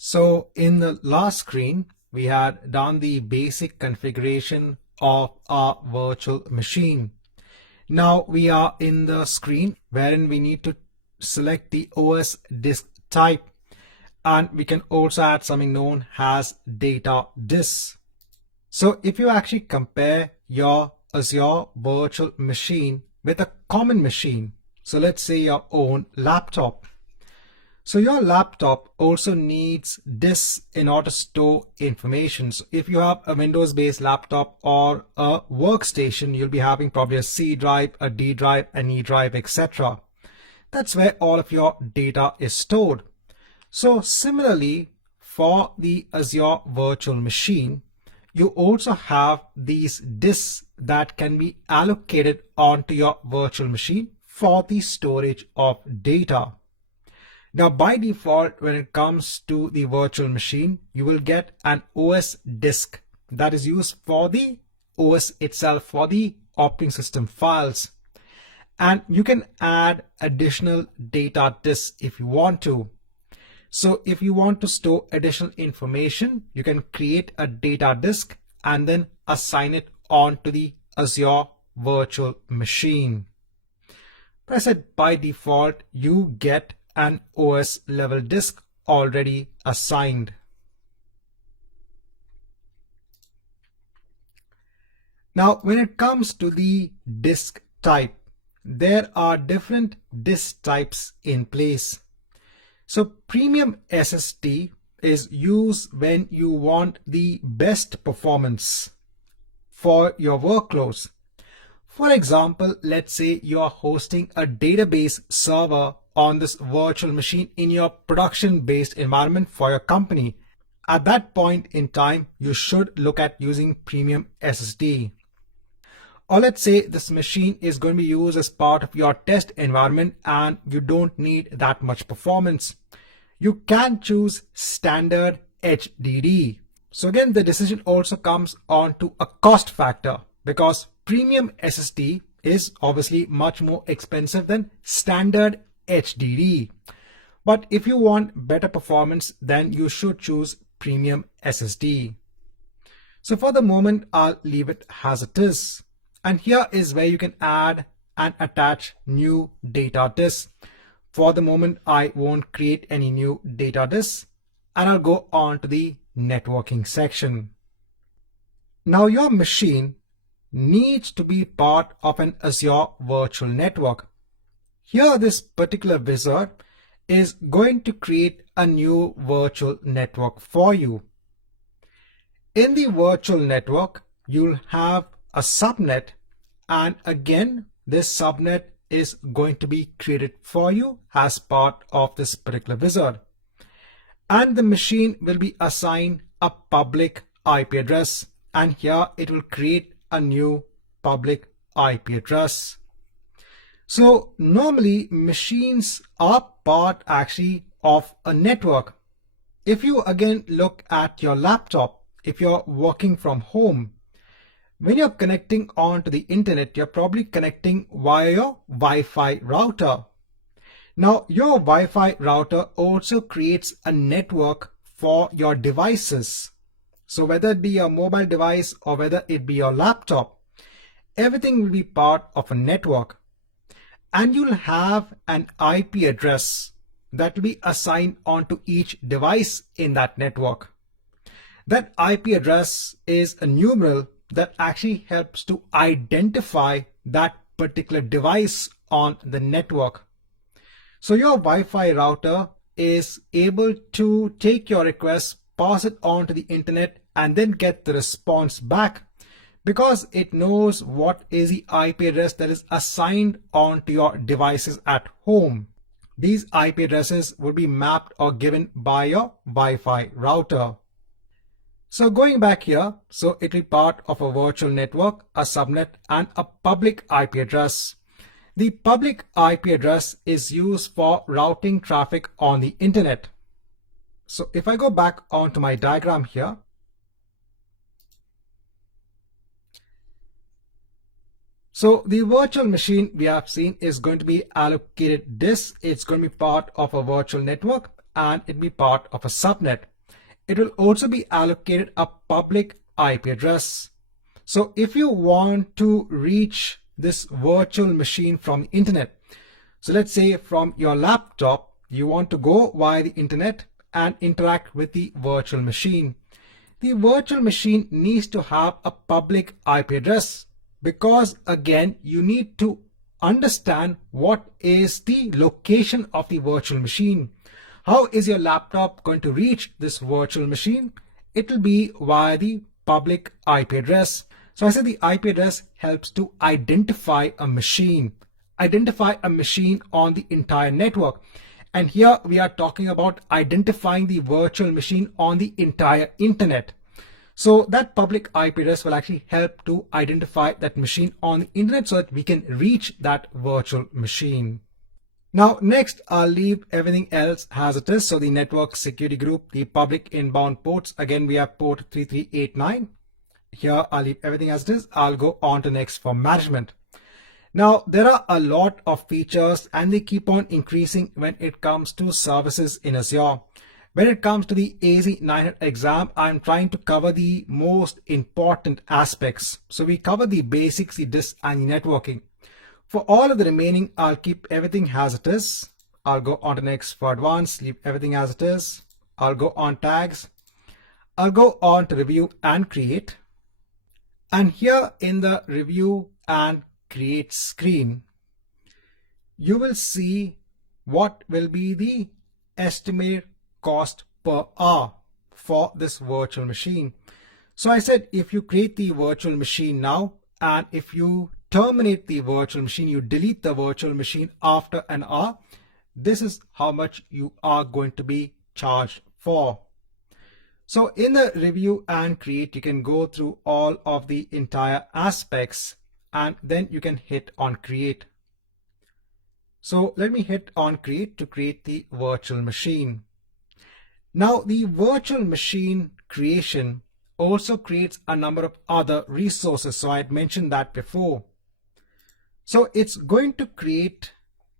So in the last screen, we had done the basic configuration of our virtual machine. Now we are in the screen wherein we need to select the OS disk type, and we can also add something known as data disk. So if you actually compare your Azure virtual machine with a common machine, so let's say your own laptop. So your laptop also needs disks in order to store information. So if you have a Windows-based laptop or a workstation, you'll be having probably a C drive, a D drive, an E drive, etc. That's where all of your data is stored. So similarly, for the Azure virtual machine, you also have these disks that can be allocated onto your virtual machine for the storage of data. Now, by default, when it comes to the virtual machine, you will get an OS disk that is used for the OS itself, for the operating system files. And you can add additional data disks if you want to. So if you want to store additional information, you can create a data disk and then assign it onto the Azure virtual machine. But I said by default, you get an OS level disk already assigned. Now, when it comes to the disk type, there are different disk types in place. So premium SSD is used when you want the best performance for your workloads. For example, let's say you are hosting a database server on this virtual machine in your production-based environment for your company. At that point in time, you should look at using premium SSD. Or let's say this machine is going to be used as part of your test environment and you don't need that much performance. You can choose standard HDD. So again, the decision also comes on to a cost factor because premium SSD is obviously much more expensive than standard HDD. But if you want better performance, then you should choose premium SSD. So for the moment, I'll leave it as it is. And here is where you can add and attach new data disks. For the moment, I won't create any new data disks, and I'll go on to the networking section. Now your machine needs to be part of an Azure virtual network. Here, this particular wizard is going to create a new virtual network for you. In the virtual network, you'll have a subnet, and again, this subnet is going to be created for you as part of this particular wizard. And the machine will be assigned a public IP address, and here it will create a new public IP address. So normally machines are part actually of a network. If you again look at your laptop, if you're working from home, when you're connecting onto the internet, you're probably connecting via your Wi-Fi router. Now your Wi-Fi router also creates a network for your devices. So whether it be your mobile device or whether it be your laptop, everything will be part of a network. And you'll have an IP address that will be assigned onto each device in that network. That IP address is a numeral that actually helps to identify that particular device on the network. So your Wi-Fi router is able to take your request, pass it on to the internet, and then get the response back because it knows what is the IP address that is assigned onto your devices at home. These IP addresses will be mapped or given by your Wi-Fi router. So going back here, so it will be part of a virtual network, a subnet, and a public IP address. The public IP address is used for routing traffic on the internet. So if I go back onto my diagram here, so the virtual machine we have seen is going to be allocated disks. It's going to be part of a virtual network, and it'll be part of a subnet. It will also be allocated a public IP address. So if you want to reach this virtual machine from the internet, so let's say from your laptop, you want to go via the internet and interact with the virtual machine. The virtual machine needs to have a public IP address because again, you need to understand what is the location of the virtual machine. How is your laptop going to reach this virtual machine? It will be via the public IP address. So I said the IP address helps to identify a machine on the entire network. And here we are talking about identifying the virtual machine on the entire internet. So that public IP address will actually help to identify that machine on the internet so that we can reach that virtual machine. Now next, I'll leave everything else as it is. So the network security group, the public inbound ports, again we have port 3389. Here I'll leave everything as it is. I'll go on to next for management. Now there are a lot of features and they keep on increasing when it comes to services in Azure. When it comes to the AZ900 exam, I'm trying to cover the most important aspects. So we cover the basics, the disk and the networking. For all of the remaining, I'll keep everything as it is. I'll go on to next for advanced, leave everything as it is. I'll go on tags. I'll go on to review and create. And here in the review and create screen, you will see what will be the estimated cost per hour for this virtual machine. So I said if you create the virtual machine now and if you terminate the virtual machine, you delete the virtual machine after an hour, this is how much you are going to be charged for. So in the review and create, you can go through all of the entire aspects and then you can hit on create. So let me hit on create to create the virtual machine. Now the virtual machine creation also creates a number of other resources. So I had mentioned that before. So it's going to create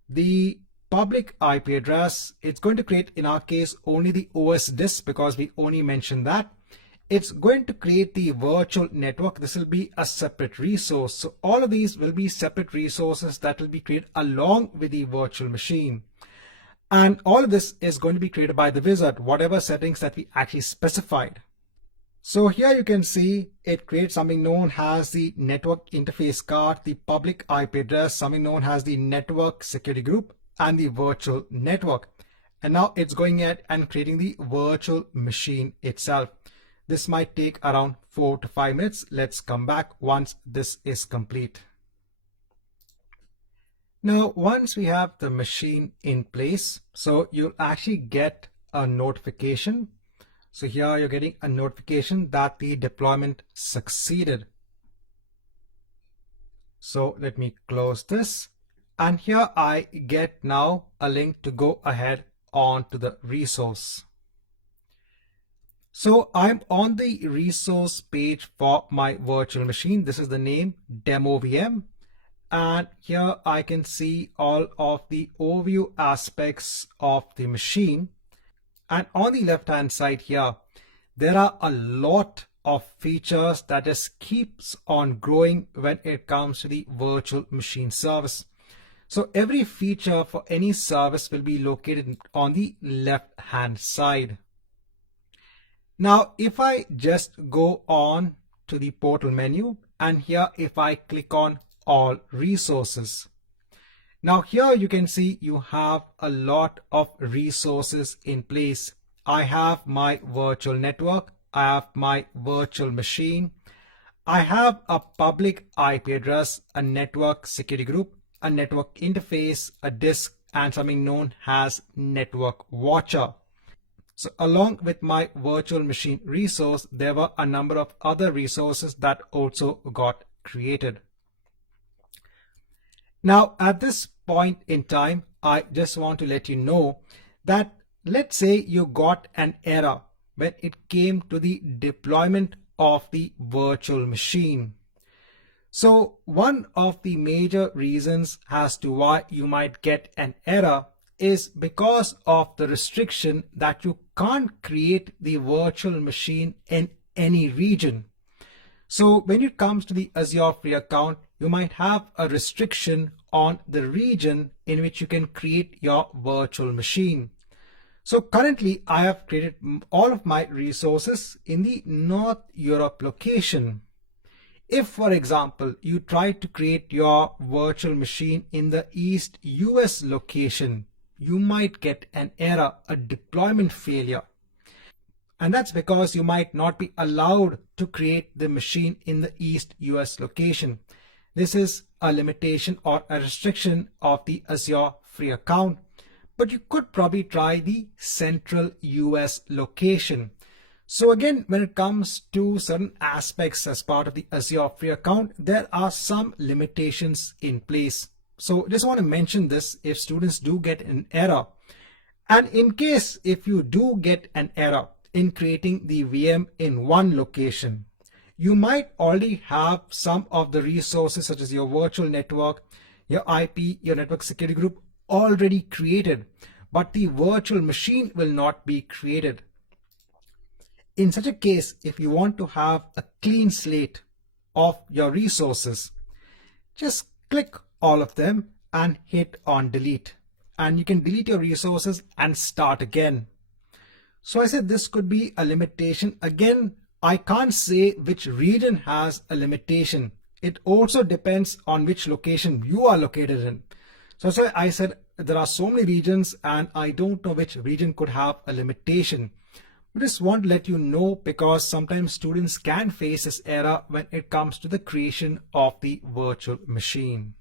the public IP address. It's going to create, in our case, only the OS disk because we only mentioned that. It's going to create the virtual network. This will be a separate resource. So all of these will be separate resources that will be created along with the virtual machine. And all of this is going to be created by the wizard, whatever settings that we actually specified. So here you can see it creates something known as the network interface card, the public IP address, something known as the network security group, and the virtual network. And now it's going ahead and creating the virtual machine itself. This might take around 4 to 5 minutes. Let's come back once this is complete. Now, once we have the machine in place, so you'll actually get a notification. So here you're getting a notification that the deployment succeeded. So let me close this. And here I get now a link to go ahead onto the resource. So I'm on the resource page for my virtual machine. This is the name demo VM. And here I can see all of the overview aspects of the machine. And on the left hand side here, there are a lot of features that just keeps on growing when it comes to the virtual machine service. So every feature for any service will be located on the left hand side. Now, if I just go on to the portal menu and here if I click on all resources. Now here you can see you have a lot of resources in place. I have my virtual network, I have my virtual machine, I have a public IP address, a network security group, a network interface, a disk, and something known as network watcher. So along with my virtual machine resource, there were a number of other resources that also got created. Now at this point in time, I just want to let you know that let's say you got an error when it came to the deployment of the virtual machine. So one of the major reasons as to why you might get an error is because of the restriction that you can't create the virtual machine in any region. So when it comes to the Azure free account, you might have a restriction on the region in which you can create your virtual machine. So currently I have created all of my resources in the North Europe location. If, for example, you try to create your virtual machine in the East US location, you might get an error, a deployment failure. And that's because you might not be allowed to create the machine in the East US location. This is a limitation or a restriction of the Azure free account. But you could probably try the Central US location. So again, when it comes to certain aspects as part of the Azure free account, there are some limitations in place. So just want to mention this if students do get an error. And in case if you do get an error in creating the VM in one location, you might already have some of the resources such as your virtual network, your IP, your network security group already created, but the virtual machine will not be created. In such a case, if you want to have a clean slate of your resources, just click all of them and hit on delete. And you can delete your resources and start again. So I said this could be a limitation. Again, I can't say which region has a limitation. It also depends on which location you are located in. So I said there are so many regions and I don't know which region could have a limitation. I just want to let you know because sometimes students can face this error when it comes to the creation of the virtual machine.